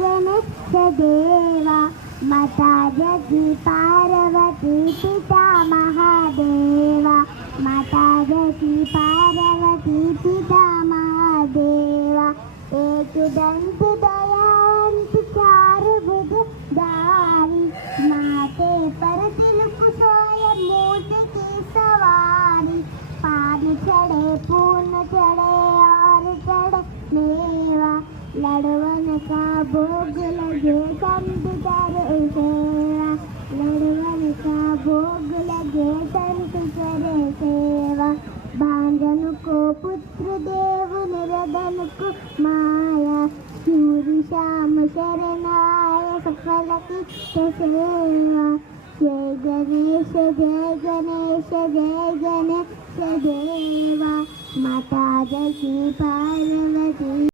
गणेश देवा माता जगी पार्वती पिता महादेवा माता जगी पार्वती पिता महादेवा एक दंत दयावंत चार भुज धारी माते पर तिलक सोए मूर्त की सवारी पान चढ़े पूर्ण चढ़े और चढ़े मेवा लड़वन का भोग लगे संत करे सेवा लड़वन का भोग लगे संत करे सेवा भांजन को पुत्र देव निरदन को माया सूर्य श्याम शरणाय सकल की सेवा जय गणेश जय गणेश जय गणेश देवा माता जगी पार्वती।